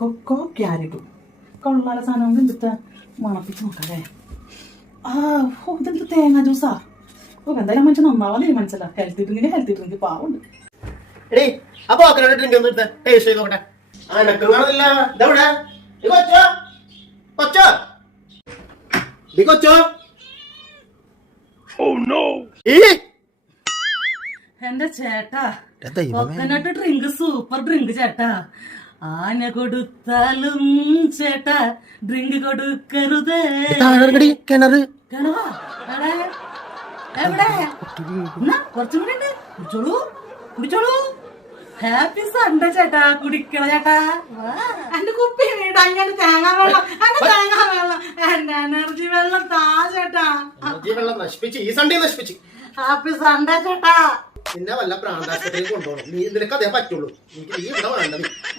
Cocoa ക്യാരറ്റും കൊള്ളാല സാധനം എന്തിട്ട് മണപ്പിച്ച് നോക്കല്ലേ. ഇതെന്ത് തേങ്ങ ജ്യൂസാ. എന്തായാലും മനുഷ്യൻ നന്നാവാൻ തീരുമാനിച്ചല്ല. Healthy drink പാവുണ്ട്. എടീ അപ്പൊ ഡ്രിങ്ക് ഒന്ന് എടുത്ത് ടേസ്റ്റ് ചെയ്ത് നോക്കട്ടെ. എന്റെ ചേട്ടാ കോക്കനട്ട് ഡ്രിങ്ക് സൂപ്പർ ഡ്രിങ്ക് ചേട്ടാ. ആന കൊടുത്താലും ചേട്ടാ ഡ്രിങ്ക് കൊടുക്കരുതേ. കിണറ് കിണറാ എവിടെ കുറച്ചും കൂടി ഉണ്ട്. കുടിച്ചോളൂ. ഹാപ്പി സൺഡേ ചേട്ടാ. കുടിക്കണ ചേട്ടാ. എന്റെ കുപ്പി വീട് അങ്ങനെ തേങ്ങാ വെള്ളം എന്റെ എനർജി വെള്ളം താ ചേട്ടാ. ഈ സൺഡേ നശിപ്പിച്ച്. ഹാപ്പി സൺഡേ ചേട്ടാ. പിന്നെ വല്ല പ്രാന്താശുപത്രിയിൽ കൊണ്ടുപോകണം. നീ ഇതിനൊക്കെ അതേ പറ്റുള്ളൂ. എനിക്ക് നീ ഇവിടെ വേണ്ട.